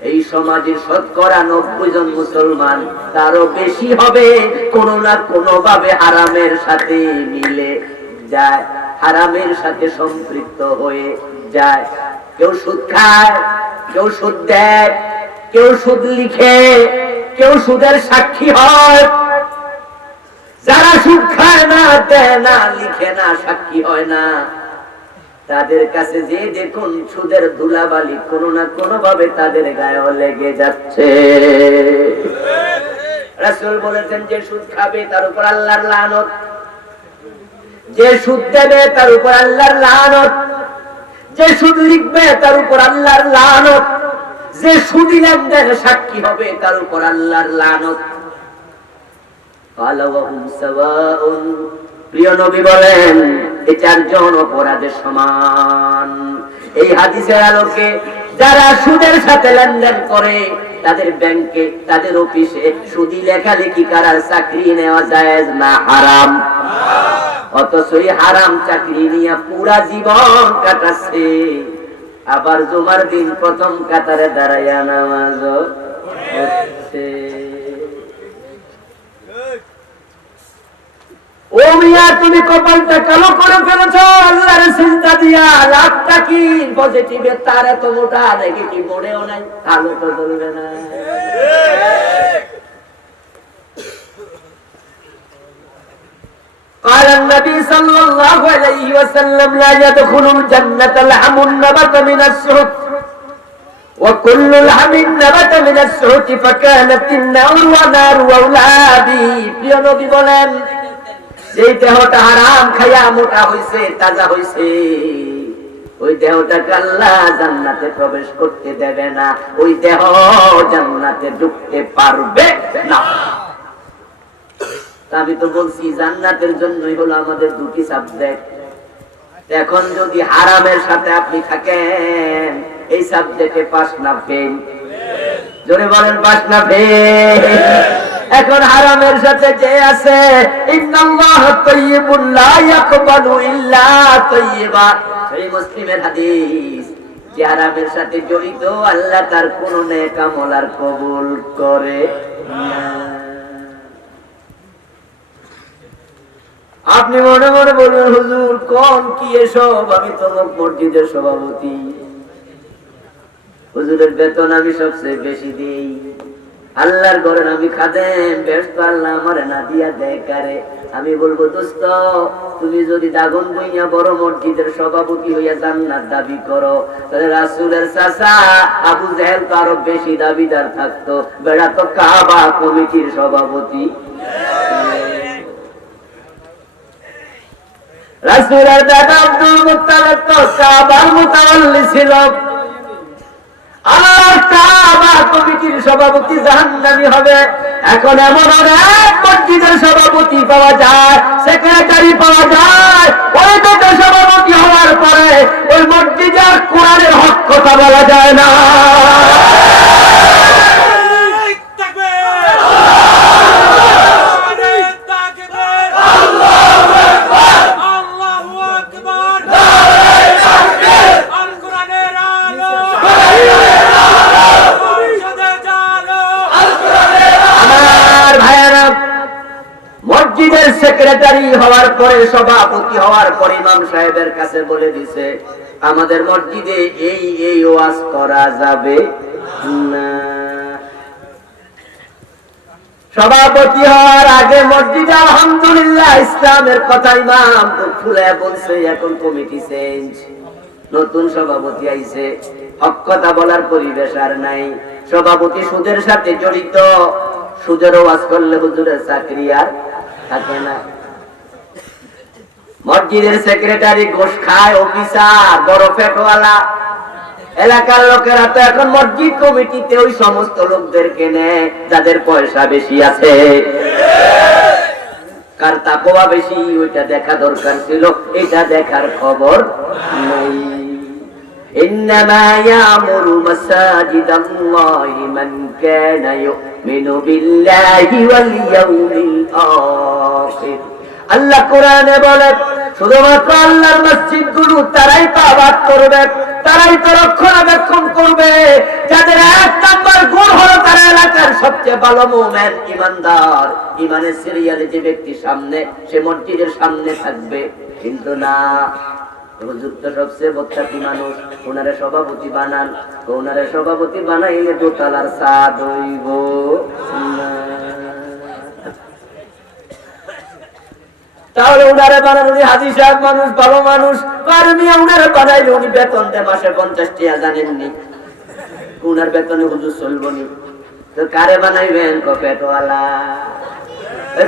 এই সমাজের 90% জন মুসলমান, তারও বেশি হবে কোন না কোন ভাবে হারামের সাথে মিলে যায়, হারামের সাথে সম্পৃক্ত হয়ে যায়। কেউ সুদ খায়, কেউ সুদ দেয়, কেউ সুদ লিখে, কেউ সুদের সাক্ষী হয়। যারা সুদ খায় না, দেয় না, লিখে না, সাক্ষী হয় না, তাদের কাছে যে দেখুন সুদের ধুলাবালি কোন না কোন ভাবে তাদের গায়ে লেগে যাচ্ছে। রাসূল বলেছেন, যে সুদ খাবে তার উপর আল্লাহর লানত, যে সুদ দেবে তার উপর আল্লাহর লানত, যে সুদ লিখবে তার উপর আল্লাহর লানত, যে সুদী লেনদেনের সাক্ষী হবে তার উপর আল্লাহর লানত। প্রিয় নবী বলেন, এই 4 জন অপরাধের সমান। এই হাদিসের আলোকে যারা সুদের সাথে লেনদেন করে, তাদের ব্যাংকে, তাদের অফিসে সুদী লেখালেখি করার চাকরি নেওয়া জায়েজ না হারাম? অথচ এই হারাম চাকরি নিয়ে পুরা জীবন কাটাচ্ছে, আবার জুমার দিন প্রথম কাতারে দাঁড়াইয়া নামাজ পড়ছে। ও মিয়া, তুমি কপালটা কালো করে ফেলেছো আল্লাহর সিজদা দিয়া। লাভটা কি? পজিটিভে তার এত মোটা, নেগেটিভ মোড়েও নাই, কালো তো চলবে না। قال النبي صلى الله عليه وسلم لا يدخل الجنة لحم نبت من السحت وكل لحم نبت من السحت فكانت النار ونار أولادي। প্রিয় নবী বলেন, যেই দেহটা হারাম খাইয়া মোটা হইছে, তাজা হইছে, ওই দেহটাকে আল্লাহ জান্নাতে প্রবেশ করতে দেবে না, ওই দেহ জান্নাতে ঢুকতে পারবে না। আমি তো বলছি জান্নাতের জন্যই হলো আমাদের 2টি সাবজেক্ট। এখন যদি হারামের সাথে আপনি থাকেন, এই সাবজেক্টে পাস না ফেল? জোরে বলেন, পাস না ফেল? এখন হারামের সাথে যে আছে, ইন্নাল্লাহু তাইয়্যিবুন লা ইয়াকবালু ইল্লা তাইয়্যিবা, সেই মুসলিমের হাদিস। যে হারামের সাথে জড়িত, আল্লাহ তার কোন নেক আমল আর কবুল করে না। আপনি মনে মনে বলবেন, হুজুর কোন কি এসব? আমি তো মসজিদের সভাপতি, হুজুরের বেতন আমি সবচেয়ে বেশি দিই, আল্লাহর ঘরের আমি খাদেম, ব্যস্ত, আল্লাহ আমারে না দিয়া দেয় কারে। আমি বলবো, দোস্ত, তুমি যদি দাগন বইয়া বড় মসজিদের সভাপতি হইয়া জান্নাত দাবি করো, তাহলে রাসূলের চাচা আবু জাহেল তো আরো বেশি দাবিদার থাকতো, বেড়া তো কাবা কমিটির সভাপতি। রাসূলের দাদা আব্দুল মুত্তালিব তো কাবার মুতাওয়াল্লি ছিল, আল্লাহর কাবা কমিটির সভাপতি জাহান্নামী হবে। এখন এমন অনেক মসজিদের সভাপতি পাওয়া যায়, সেক্রেটারি পাওয়া যায়, ওই দুটো সভাপতি হওয়ার পরে ওই মসজিদের কোরআনের হক কথা বলা যায় না। মসজিদের সেক্রেটারি হওয়ার পরে, সভাপতি হওয়ার পরে ইমাম সাহেবের কাছে বলে দিছে, আমাদের মসজিদে এই এই ওয়াজ করা যাবে না। সভাপতি হওয়ার আগে মসজিদে আলহামদুলিল্লাহ ইসলামের কথা ইমাম খুলে বলছে, এখন কমিটি চেঞ্জ, নতুন সভাপতি আইছে, হক কথা বলার পরিবেশ আর নাই। সভাপতি সুদের সাথে জড়িত, সুদের ওয়াজ করলে হুজুরের চাকরি আর থাকে না। মসজিদের সেক্রেটারি ঘুষ খায়, অফিসার, বড় পেটওয়ালা, এলাকার লোকেরা তো এখন মসজিদ কমিটিতে ওই সমস্ত লোকদেরকে নেয় যাদের পয়সা বেশি আছে, কার তাকওয়া বেশি, ওইটা দেখা দরকার ছিল, এটা দেখার খবর নাই। ইন্নামা ইয়ামুরু মাসাজিদাল্লাহি মান কানা ইউমিনু বিল্লাহি ওয়াল ইয়াউমিল আখির। আল্লাহ কোরআনে বলে, শুধুমাত্র আল্লাহর মসজিদগুলো তারাই তো আবাদ করবে, তারাই তো রক্ষণাবেক্ষণ করবে, যাদের একটা ভালো মুমিন ইমানদার ইমানের সিরিয়ালে যে ব্যক্তি সামনে সে মসজিদের সামনে থাকবে, কিন্তু না, হুজুর তো সবচেয়ে মুত্তাকি মানুষ, ওনারে সভাপতি বানান। ওনারে সভাপতি বানাইলে দোতলার ছাদ হইব না। তাহলে উনারে বানান, উনি হাজী সাহেব মানুষ, ভালো মানুষ, পারমিয়া উনারে বানাইলে উনি বেতন দেয় মাসে 50 টাকা, জানেননি? উনার বেতনে হুজুর চলবনি, তো কারে বানাইবেন? পেটওয়ালা,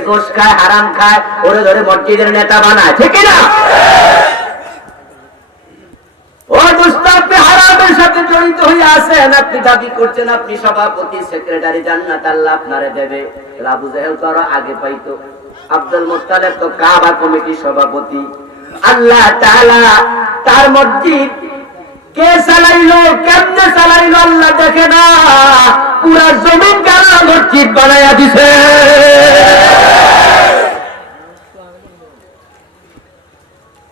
ঘুষ খায়, হারাম খায়, ওরে ধরে মসজিদের নেতা বানায়, ঠিক না? ও দোস্ত, আপনি হারামের সাথে জড়িত হয়ে আছেন, আপনি দাবি করছেন আপনি সভাপতি, সেক্রেটারি, জান্নাত আল্লাহ আপনারে দেবে। আবু জাহেল তো আরো আগে পাইতো। আব্দুল মুত্তালিব তো কাবা কমিটির সভাপতি। আল্লাহ তাআলা তার মসজিদ কে চালাইলো, কেমনে চালাইলো আল্লাহ দেখে না, পুরা জমিন কারা মসজিদ বানাইয়া দিছে।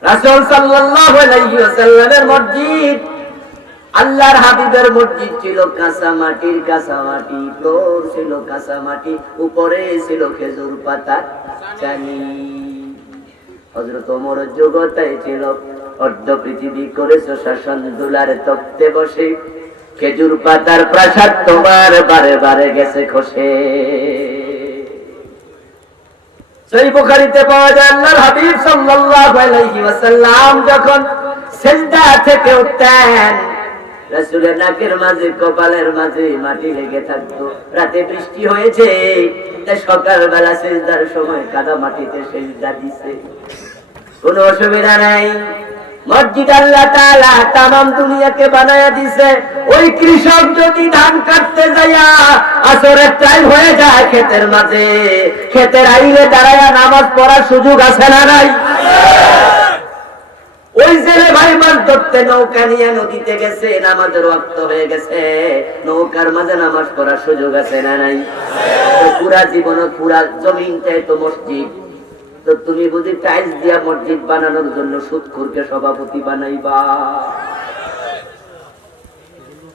রাসূল সাল্লাল্লাহু আলাইহি ওয়াসাল্লামের মসজিদ, আল্লাহর হাবিবের মসজিদ ছিল কাঁচা মাটির, কাঁচা মাটি, ফ্লোর ছিল কাঁচা মাটি, উপরে ছিল খেজুর পাতার চানি। হযরত ওমরের জগতায় ছিল অর্ধ পৃথিবী করেছো শাসন, দুলার তক্তে বসে খেজুর পাতার প্রাসাদ তোমার বারে বারে গেছে খসে। সহিহ বুখারীতে পাওয়া যায় আল্লাহর হাবিব সাল্লাল্লাহু আলাইহি ওয়াসাল্লাম যখন সিজদা থেকে উঠতেন, রাসূলের নাকের মাঝে, কপালের মাঝে মাটি লেগে থাকতো। রাতে বৃষ্টি হয়েছে, তাই সকালবেলা সিজদার সময় কাদা মাটিতে সিজদা দিছে, কোনো অসুবিধা নাই। মসজিদ আল্লাহ তাআলা তামাম দুনিয়াকে বানায়া দিছে। ওই কৃষক যদি ধান কাটতে যায়া আসরের টাইম হয়ে যায় ক্ষেতের মাঝে, ক্ষেতের আইলে দাঁড়ায়া নামাজ পড়ার সুযোগ আছে না নাই? ওই জেলে ভাই মাছ ধরতে নৌকা নিয়ে নদীতে গেছে, নামাজের ওয়াক্ত হয়ে গেছে, নৌকার মাঝে নামাজ পড়ার সুযোগ আছে না নাই? পুরা জীবন, পুরা জমিনটাই তো মসজিদ। তো তুমি বুঝি টাইলস দিয়া মসজিদ বানানোর জন্য সুদখোরকে সভাপতি বানাইবা?